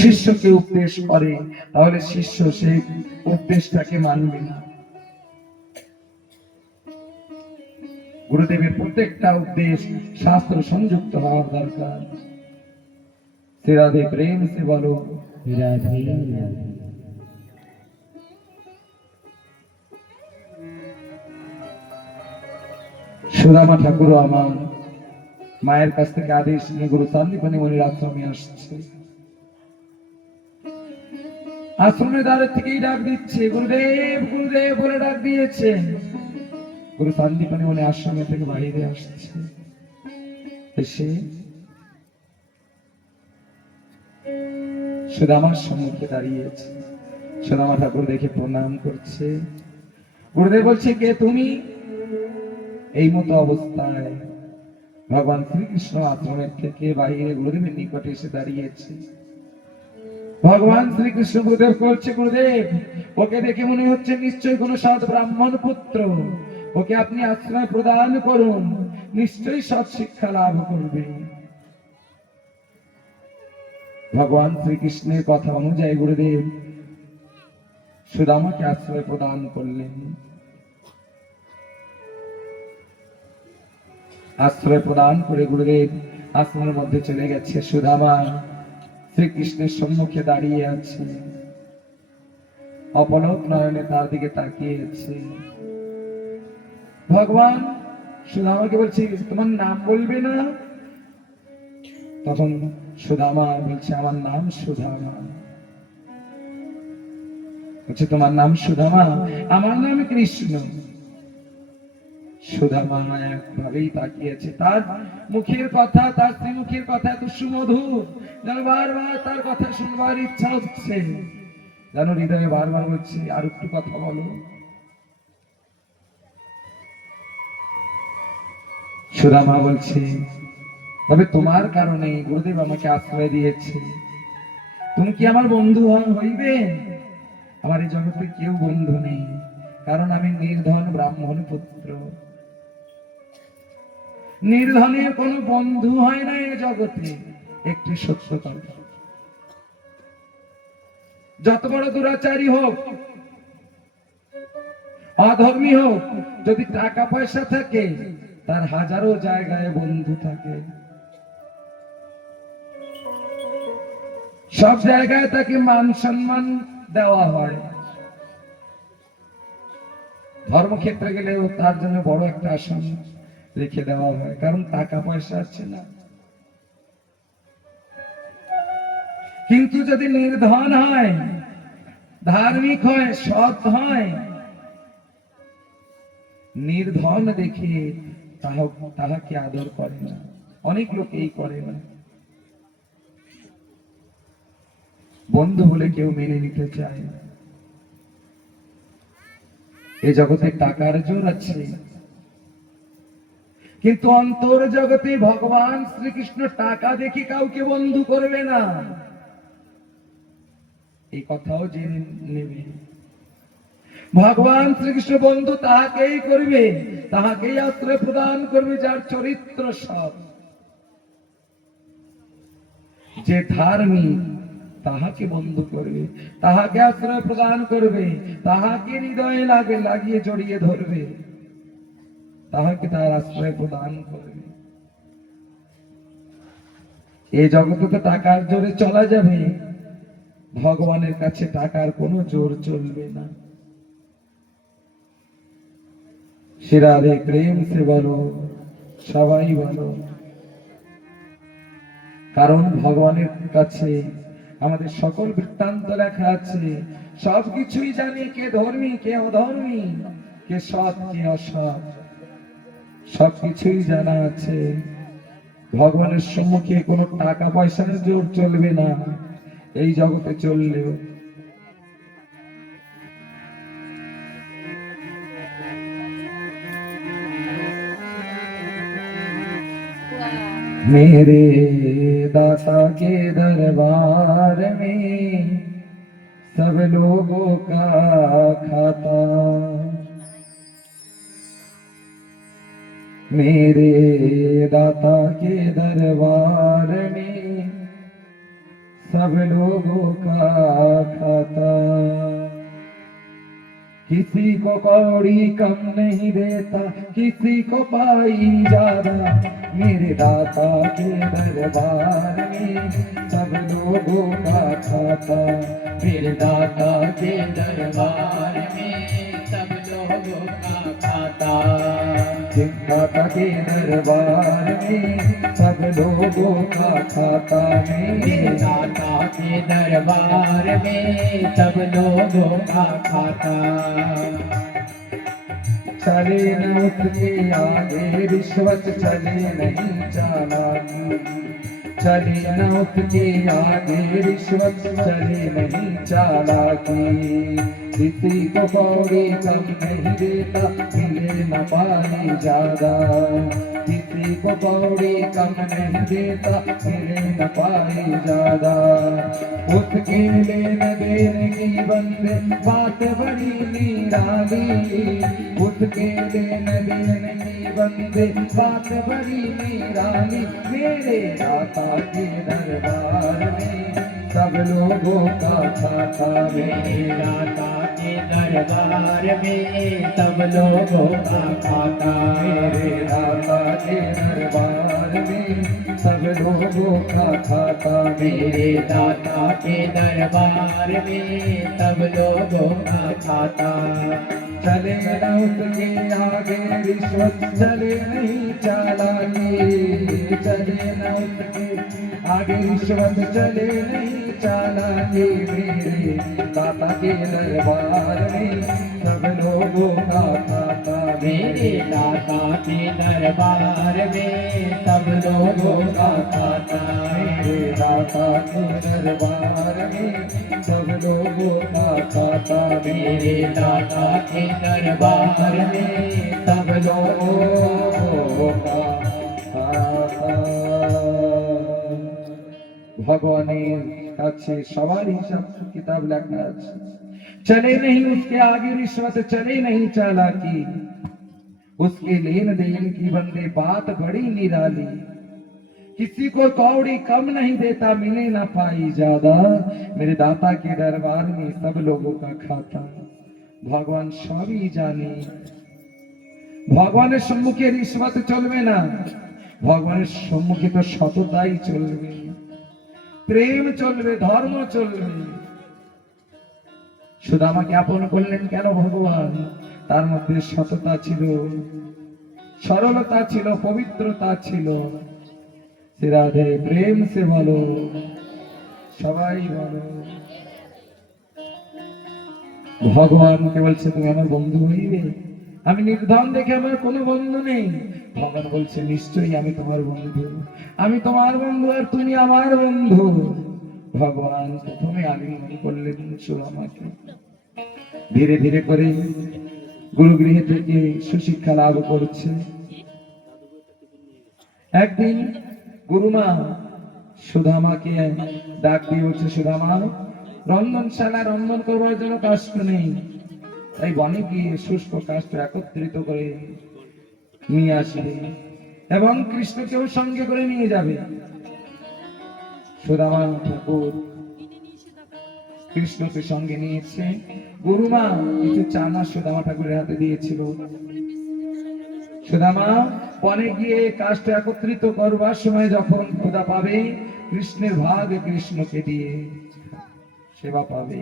শিষ্যকে উপদেশ করে তাহলে শিষ্য সেই উপদেশটাকে মানবে না। গুরুদেবের প্রত্যেকটা উপদেশ শাস্ত্র সংযুক্ত হওয়ার দরকার। শ্রী রাধে প্রেম সে বলো রাধে রাধে। সুদামা ঠাকুর আমার মায়ের কাছ থেকে আদেশ নিয়ে গুরু সান্দিপানি মনির আশ্রমে আসছে। আশ্রমের দ্বারের থেকেই ডাক দিচ্ছে, গুরুদেব গুরুদেব বলে ডাক দিয়েছে। গুরু সান্দিপানি মনি আশ্রমে থেকে বাইরে আসছে, এসে সুদামার সম্মুখে দাঁড়িয়েছে। সুদামা ঠাকুর দেখে প্রণাম করছে। গুরুদেব বলছে, কে তুমি? এই মতো অবস্থায় ভগবান শ্রীকৃষ্ণ আশ্রমের থেকে বাইরে গুরুদেবের নিকটে এসে দাঁড়িয়েছে। ভগবান শ্রীকৃষ্ণ গুরুদেব বলছে, গুরুদেব ওকে দেখে মনে হচ্ছে নিশ্চয়ই কোন সৎ ব্রাহ্মণ পুত্র, ওকে আপনি আশ্রয় প্রদান করুন, নিশ্চয়ই সৎ শিক্ষা লাভ করবে। ভগবান শ্রীকৃষ্ণের কথা অনুযায়ী গুরুদেব সুদামাকে আশ্রয় প্রদান করলেন। আশ্রয় প্রদান করে গুরুদেব আশ্রমের মধ্যে চলে গেছে। সুদামা শ্রীকৃষ্ণের সম্মুখে দাঁড়িয়ে আছে, অপলক নয়নে তার দিকে তাকিয়েছে। ভগবান সুদামাকে বলছে, তোমার নাম বলবে না? তখন সুদামা বলছে, আমার নাম সুদামা। বলছে, তোমার নাম সুদামা? আমার নাম কৃষ্ণ। সুদামা একভাবেই তাকিয়েছে। তার মুখের কথা, তার শ্রীমুখের কথা এত সুমধুর যেন বারবার তার কথা শুনবার ইচ্ছা হচ্ছে, যেন হৃদয়ে বারবার বলছে, আর একটু কথা বলো। সুদামা বলছে, তবে তোমার কারণে গুরুদেব আমাকে আশ্রয় দিয়েছে, তুমি কি আমার বন্ধু হইবে? আমার এই জগতে কেউ বন্ধু নেই, কারণ আমি নির্ধন ব্রাহ্মণ পুত্র। নির্ধনের কোন বন্ধু হয় না এই জগতে, একটি সত্য কথা। যত বড় দুরাচারী হোক, অধর্মী হোক, যদি টাকা পয়সা থাকে তার হাজারো জায়গায় বন্ধু থাকে, সব জায়গায় তাকে মান সম্মান দেওয়া হয়। ধর্মক্ষেত্রে গেলেও তার জন্য বড় একটা আসন রেখে দেওয়া হয়, কারণ টাকা পয়সা আছে না। কিন্তু যদি নির্ধন হয়, ধার্মিক হয়, সৎ হয়, নির্ধন দেখে তাহাকে আদর করে না, অনেক লোক এই করে না। বন্ধু বলে কেউ মেনে নিতে চায় না। এই জগতে টাকার জোর আছে, কিন্তু অন্তর জগতে ভগবান শ্রীকৃষ্ণ টাকা দেখে কাউকে বন্ধু করবে না, এই কথাও জেনে নেবে। ভগবান শ্রীকৃষ্ণ বন্ধু তাহাকেই করবে, তাহাকেই আশ্রয় প্রদান করবে যার চরিত্র সৎ, যে ধার্মিক তাহাকে বন্ধু করবে, তাহাকে আশ্রয় প্রদান করবে, তাহাকে হৃদয়ে লাগিয়ে জড়িয়ে ধরবে, তাহাকে তার আশ্রয় প্রদান করবে। এই জগতে তো টাকার জোরে চলা যাবে, ভগবানের কাছে টাকার কোনো জোর চলবে না। শ্রী রাধে প্রেম সে বলো, সবাই বলো। কারণ ভগবানের কাছে আমাদের সকল বৃত্তান্ত লেখা আছে, সবকিছুই জানি, কে ধর্মী কে অধর্মী, কে সৎ কে অসৎ, সবকিছুই জানা আছে। ভগবানের সম্মুখে কোনো টাকা পয়সার জোর চলবে না, এই জগতে চললেও। मेरे दाता के दरबार में सब लोगों का खाता, मेरे दाता के दरबार में सब लोगों का खाता। किसी को कौड़ी कम नहीं देता, किसी को पाई ज्यादा, मेरे दाता के दरबार में सब लोगों का खाता। मेरे दाता के दरबार में सब लोगों का खाता। दाता के दरबार में सब लोगों का खाता। मेरे दाता के दरबार में सब लोगों का खाता। चले न उसके आगे रिश्वत, चले नहीं चालाकी, चले न उसके आगे रिश्वत, चले नहीं चालाकी। किसी को कौड़ी कम नहीं देता, मिले न पाए ज्यादा, किसी को कौड़ी कम नहीं देता, मिले न पाए ज्यादा। उसके लेने देने की बंदे बात बड़ी निराली, उसके लेने देने की बंदे बात बड़ी निराली। मेरे दाता के दरबार में सब लोगों का खाता। मेरे दाता के दरबार में सब लोगों का खाता। मेरे दाता के दरबार में सब लोगों का खाता। मेरे दाता के दरबार में सब लोगों का खाता। चले न उसके आगे रिश्वत, चले नहीं चालाकी, चले न उसके आगे रिश्वत, चले नहीं चालाकी। मेरे दाता के दरबार में सब लोगों का खाता। मेरे दाता के दरबार में सब लोगों का खाता। मेरे दाता के दरबार में सब लोगों का खाता। मेरे दाता के दरबार में सब लोगों का खाता। ভগবানের কাছে সবার হিসাব কিতাব লেখা আছে। चले नहीं उसके आगे रिश्वत, चले नहीं चालाकी, उसके लेन देन की बंदे बात बड़ी निराली। किसी को कौड़ी कम नहीं देता, मिले ना पाई ज्यादा, मेरे दाता के दरबार में सब लोगों का खाता। भगवान सभी जाने, ভগবানের সম্মুখে রিশ্বত চলবে না, ভগবানের সম্মুখে তো সততাই চলবে, প্রেম চলবে, ধর্ম চলবে। সুদামা জ্ঞাপন করলেন কেন ভগবান? তার মধ্যে সততা ছিল, সরলতা ছিল, পবিত্রতা ছিল। শ্রী রাধে প্রেম সে বলো, সবাই বলো। ভগবানকে বলছে তুমি আমার বন্ধু হইবে? আমি নির্ধন দেখে আমার কোনো বন্ধু নেই। ভগবান বলছে নিশ্চয়ই আমি তোমার বন্ধু, আমি তোমার বন্ধু আর তুমি আমার বন্ধু। ভগবান প্রথমে আলিঙ্গন করলেন সুদামাকে, ধীরে ধীরে করে গুরুগৃহে থেকে সুশিক্ষা লাভ করছে। একদিন গুরুমা সুদামাকে ডাক দিয়ে বলছে, সুদামা রন্ধনশালা রন্ধন করবার জন্য কাষ্ঠ নেই, তাই বনে গিয়ে শুষ্ক কাষ্ঠ একত্রিত করে নিয়ে আসবে এবং কৃষ্ণকেও সঙ্গে করে নিয়ে যাবে। সুদামা ঠাকুর কৃষ্ণকে সঙ্গে নিয়েছে। গুরুমা কিছু চানা সুদামা ঠাকুরের হাতে দিয়েছিল। সুদামা বনে গিয়ে কাষ্ঠ একত্রিত করবার সময় যখন ক্ষুধা পাবে, কৃষ্ণের ভাগ কৃষ্ণকে দিয়ে সেবা পাবে।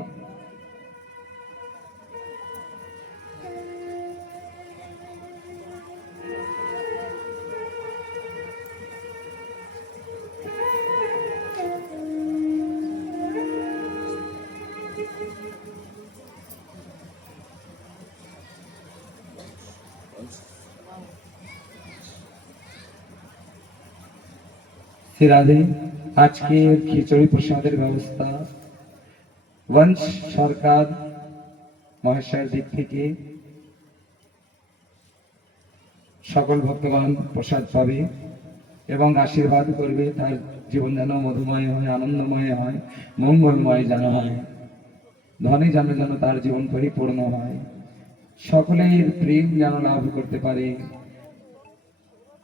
শ্রী রাধে, আজকে খিচুড়ি প্রসাদের ব্যবস্থা বংশ সরকার মহাশয়ের দিক থেকে সকল ভক্তগণ প্রসাদ পাবে এবং আশীর্বাদ করবে, তার জীবন যেন মধুময় হয়, আনন্দময় হয়, মঙ্গলময় যেন হয়, ধনে যেন যেন তার জীবন পরিপূর্ণ হয়, সকলের প্রেম যেন লাভ করতে পারে,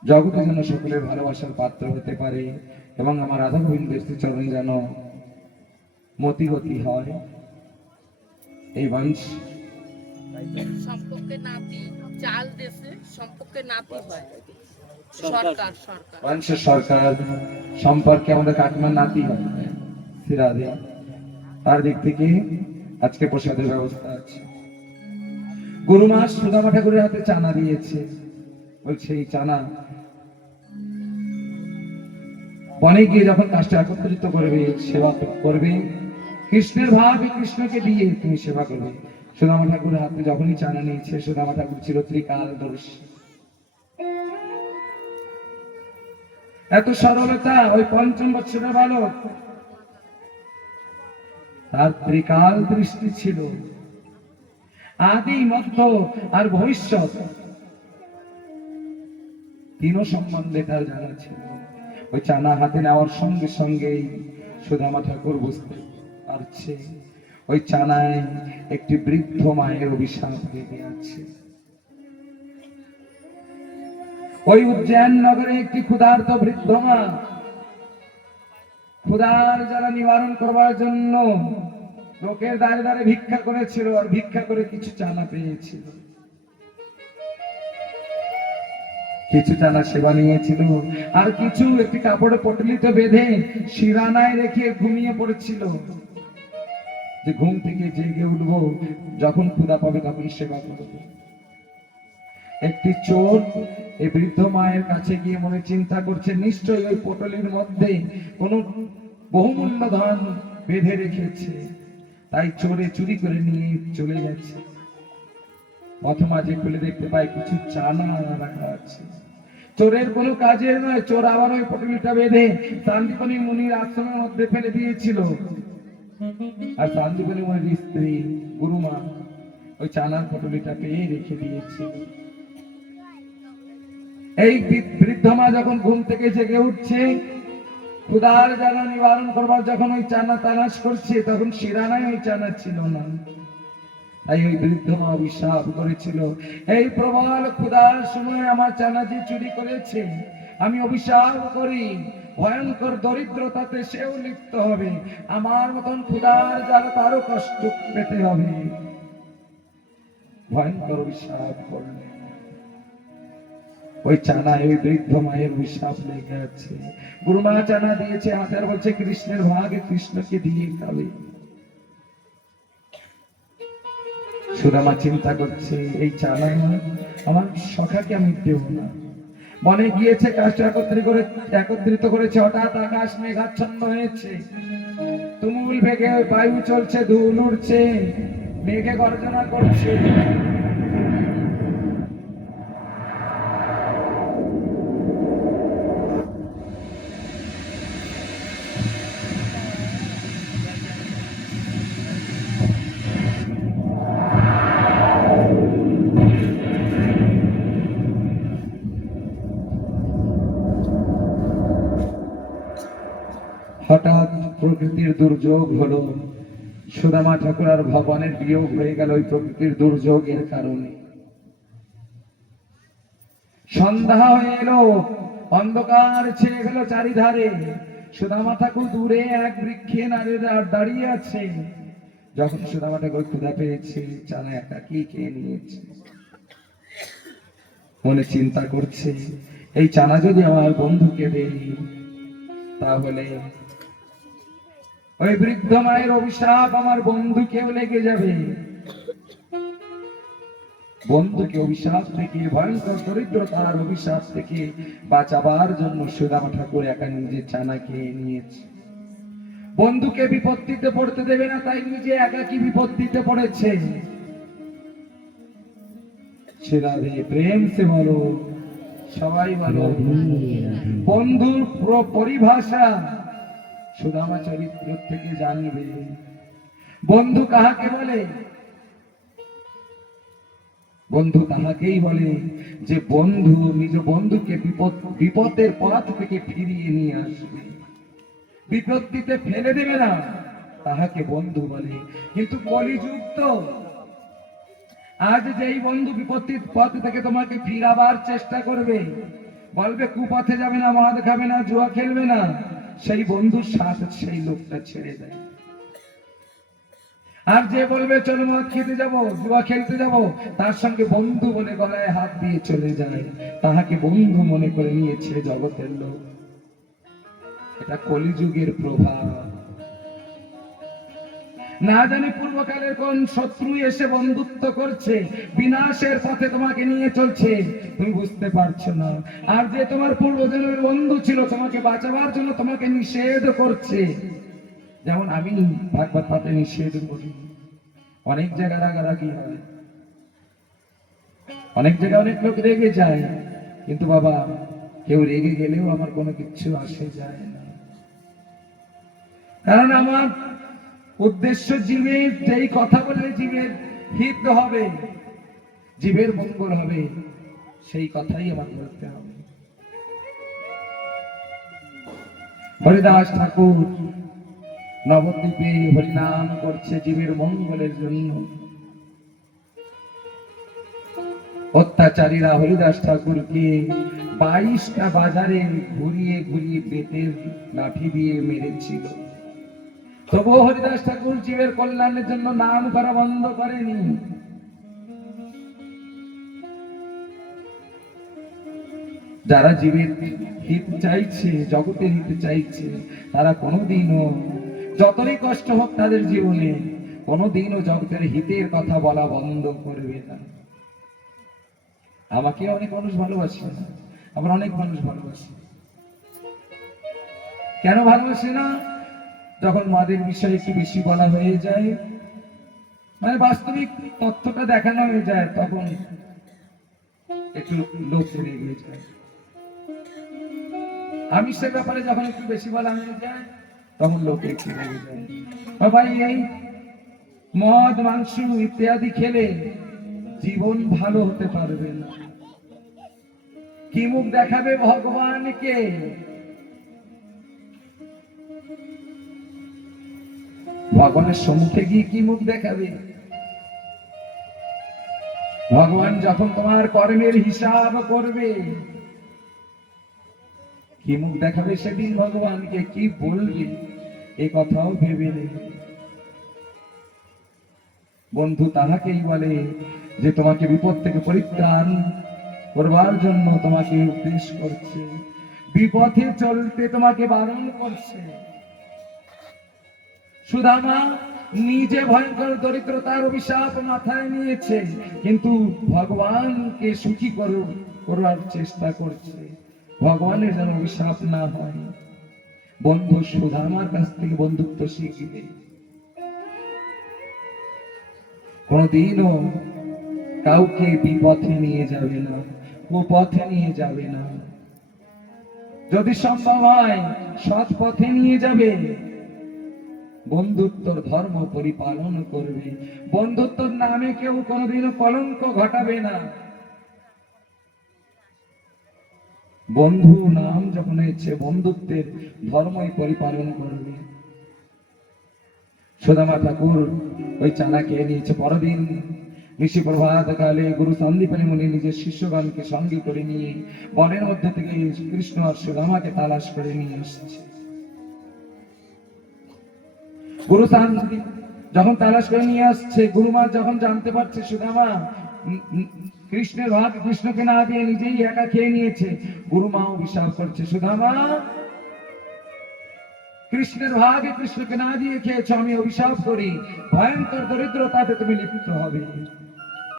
জগতে যেন সকলের ভালোবাসার পাত্র হতে পারে এবং আমার রাধা গোবিন্দের চরণে যেন মতিগতি হয়। এই বংশ সম্পর্কে নাতি চাল দেশে সম্পর্কে নাতি হয় সরকার সরকার বংশ সরকার সম্পর্কে আমাদের কাকিমার নাতি হয় সিরাজে। তার দিক থেকে আজকে প্রসাদের ব্যবস্থা আছে। গুরুমা সুদামা ঠাকুরের হাতে চানা দিয়েছে, বলছে এই চানা বনে গিয়ে যখন কাজটা একত্রিত করবে, সেবা করবে, কৃষ্ণের ভাবে কৃষ্ণকে দিয়ে তুমি সেবা করবে। সুদামা ঠাকুরের হাতে যখনই চানা নিয়েছে, সুদামা ঠাকুর ছিল ত্রিকালদর্শী। এত সরলতা, ওই ৫ম বৎসরের বালক, তার ত্রিকাল দৃষ্টি ছিল, আদি মধ্য আর ভবিষ্যৎ তিনও সম্বন্ধে তার জানা ছিল। ওই চানা হাতে নেওয়ার সঙ্গে সঙ্গেই সুদামা ঠাকুর বুঝতে পারছে ওই চানায় একটি বৃদ্ধ মায়ের অভিশাপ লেগে আছে। ওই উজ্জয়ন নগরে একটি ক্ষুধার্ত বৃদ্ধ মা ক্ষুধার জ্বালা নিবারণ করবার জন্য লোকের দ্বারে দ্বারে ভিক্ষা করেছিল, আর ভিক্ষা করে কিছু চানা পেয়েছিল, কিছু চানা সেবা নিয়েছিল, আর কিছু একটি কাপড়ে পটলিতে বেঁধে শিরানায় রেখে ঘুমিয়ে পড়েছিল, যে ঘুম থেকে জেগে উঠবো, যখন ক্ষুধা পাবে তখন সেবা করবো। একটি চোর এই বৃদ্ধ মায়ের কাছে গিয়ে মনে চিন্তা করছে, নিশ্চয়ই ওই পটলির মধ্যে কোনো বহুমূল্য ধন বেঁধে রেখেছে, তাই চোরে চুরি করে নিয়ে চলে গেছে। পথমাঝে খুলে দেখতে পায় কিছু চানা রাখা আছে। চোরের কোনো কাজের নয়, চোর আবার ওই পটলিটা বেঁধে সান্দীপনী মুনির আশ্রমের মধ্যে ফেলে দিয়েছিল, আর সান্দীপনী মুনির স্ত্রী গুরুমা ওই চানার পটলিটা পেয়ে রেখে দিয়েছিল। এই বৃদ্ধ মা যখন ঘুম থেকে জেগে উঠছে, ক্ষুধার জ্বালা নিবারণ করবার যখন ওই চানা তালাশ করছে, তখন শিরানায় ওই চানা ছিল না। তাই ওই বৃদ্ধ মা অভিশাপ করেছিল, এই প্রবল ক্ষুধার সময় আমার চানা যে চুরি করেছে, আমি অভিশাপ করি ভয়ঙ্কর দরিদ্রতাতে সেও লিপ্ত হবে, আমার মতন ক্ষুধার জ্বালা তারও কষ্ট পেতে হবে। ভয়ঙ্কর অভিশাপ করলে ওই চানায় ওই বৃদ্ধ মায়ের অভিশাপ লেগে আছে। গুরুমা চানা দিয়েছে হাতে, আর বলছে কৃষ্ণের ভাগ কৃষ্ণকে দিয়ে খাবে। সুদামা চিন্তা করছে, এই চানা আমার সখাকে আমি দেব না। মনে গিয়েছে, কাজটা একত্রিত করেছে, হঠাৎ আকাশ মেঘাচ্ছন্ন হয়েছে, তুমুল বেগে বায়ু চলছে, ধুল উড়ছে, মেঘে গর্জনা করছে। হঠাৎ প্রকৃতির দুর্যোগ হলো, সুদামা ঠাকুর আর ভগবানের বিয়োগ হয়ে গেল ওই প্রকৃতির দুর্যোগের কারণে। সন্ধ্যা হয়ে এলো, অন্ধকার ছেয়ে গেল চারিধারে। সুদামা ঠাকুর দূরে এক বৃক্ষে দাঁড়িয়ে আছে। যখন সুদামা ঠাকুর ক্ষুধা পেয়েছে, চানা একাকি খেয়ে নিয়েছে। মনে চিন্তা করছে, এই চানা যদি আমার বন্ধুকে দেই, তাহলে ওই বৃদ্ধ মায়ের অভিশাপ আমার বন্ধুকেও লেগে যাবে। বন্ধুকে অভিশাপ থেকে, ভয়ঙ্কর দরিদ্রতার অভিশাপ থেকে বাঁচাবার জন্য সুদামা ঠাকুর একা নিজে চানা খেয়ে নিয়েছে। বন্ধুকে বিপত্তিতে পড়তে দেবে না, তাই নিজে একাকী বিপত্তিতে পড়েছে। রাধে প্রেম সে বলো, সবাই বলো। বন্ধুর পরিভাষা সুদামা চরিত্র থেকে জানবে। বন্ধু কাহাকে বলে? বন্ধু তাহাকেই বলে যে বন্ধু নিজ বন্ধুকে বিপদের পথ থেকে ফিরিয়ে নিয়ে আসবে, বিপত্তিতে ফেলে দেবে না, তাহাকে বন্ধু বলে। কিন্তু কলিযুগ তো, আজ যেই বন্ধু বিপত্তির পথ থেকে তোমাকে ফিরাবার চেষ্টা করবে, বলবে কুপথে যাবে না, মদ খাবে না, জুয়া খেলবে না, সেই বন্ধুর সাথে সেই লোকটা ছেড়ে দেয়। আর যে বলবে চলো মদ খেতে যাব, জুয়া খেলতে যাব, তার সঙ্গে বন্ধু বলে গলায় হাত দিয়ে চলে যায়, তাহাকে বন্ধু মনে করে নিয়েছে জগতের লোক। এটা কলিযুগের প্রভাব। না জানি পূর্বকালের কোন শত্রু এসে বন্ধুত্ব করছে, বিনাশের পথে তোমাকে নিয়ে চলছে, তুমি বুঝতে পারছো না। আর যে তোমার পূর্বজন্মের বন্ধু ছিল, তোমাকে বাঁচাবার জন্য তোমাকে নিষেধ করছে। যেমন আমি ভাগবত পাঠে নিষেধ করি, অনেক জায়গায় রাগারাগি হয়, অনেক জায়গায় অনেক লোক রেগে যায়, কিন্তু বাবা কেউ রেগে গেলেও আমার কোনো কিছু আসে যায় না। কারণ আমার উদ্দেশ্য জীবের, যেই কথা বললে জীবের হিত হবে, জীবের মঙ্গল হবে, সেই কথাই আমার বলতে হবে। হরিদাস ঠাকুর নবদ্বীপে হরিনাম করছে জীবের মঙ্গলের জন্য। অত্যাচারীরা হরিদাস ঠাকুরকে 22টা বাজারে ঘুরিয়ে ঘুরিয়ে বেতের লাঠি দিয়ে মেরেছিল। তবুও হরিদাস ঠাকুর জীবের কল্যাণের জন্য নাম করা বন্ধ করেনি। যারা জীবের হিত চাইছে, জগতের হিত চাইছে, তারা কোনোদিনও, যতই কষ্ট হোক তাদের জীবনে, কোনোদিনও জগতের হিতের কথা বলা বন্ধ করবে না। আমাকে অনেক মানুষ ভালোবাসে না, আবার অনেক মানুষ ভালোবাসে। কেন ভালোবাসে না? যখন মাদের বিষয়ে একটু বেশি বলা হয়ে যায়, মানে বাস্তবিক তথ্যটা দেখানো হয়ে যায়, তখন একটু লোক রেগে যায়। আমিষের ব্যাপারে যখন একটু বেশি বলা হয়ে যায়, তখন লোক একটু রেগে যায়। ভাই, এই মদ মাংস ইত্যাদি খেলে জীবন ভালো হতে পারবে না। কি মুখ দেখাবে ভগবানকে? ভগবানের সম্মুখে গিয়ে কি মুখ দেখাবে? ভগবান যখন তোমার কর্মের হিসাব করবে, কি মুখ দেখাবে সেদিন ভগবানকে, কি বলবে এ কথাও ভেবে নেবে। বন্ধু তাহাকেই বলে যে তোমাকে বিপদ থেকে পরিত্রাণ করবার জন্য তোমাকে উপদেশ করছে, বিপথে চলতে তোমাকে বারণ করছে। সুদামা নিজে ভয়ঙ্কর দরিদ্রতার অভিশাপ মাথায় নিয়েছে, কিন্তু ভগবানকে সুখী করার চেষ্টা করছে, ভগবানের যেন অভিশাপ না হয়। বন্ধু সুদামার কাছ থেকে বন্ধুত্ব শিখবে, কোনদিনও কাউকে বিপথে নিয়ে যাবে না, কুপথে নিয়ে যাবে না। যদি সম্ভব হয় সৎ পথে নিয়ে যাবে, বন্ধুত্বর ধর্ম পরিপালন করবে, বন্ধুত্বর নামে কেউ কোনোদিনও কলঙ্ক ঘটাবে না। বন্ধু নাম যখন হয়েছে, বন্ধুত্বের ধর্মই পরিপালন করবে। সুদামা ঠাকুর ওই চালাকে নিয়েছে। পরদিন ঋষি প্রভাত কালে গুরু সন্দীপনী মুনি নিজের শিষ্যগণকে সঙ্গে করে নিয়ে বনের মধ্যে থেকে কৃষ্ণ আর সুদামাকে তালাশ করে নিয়ে আসছে। গুরু সন্দীপ যখন তালাশ করে নিয়ে আসছে, গুরুমা যখন জানতে পারছে সুদামা কৃষ্ণের ভাগ কৃষ্ণকে না দিয়ে নিজেই একা খেয়ে নিয়েছে, গুরুমা অভিশাপ করছে, সুদামা কৃষ্ণের ভাগে কৃষ্ণকে না দিয়ে খেয়েছ, আমি অভিশাপ করি ভয়ঙ্কর দরিদ্রতাতে তুমি লিপ্ত হবে।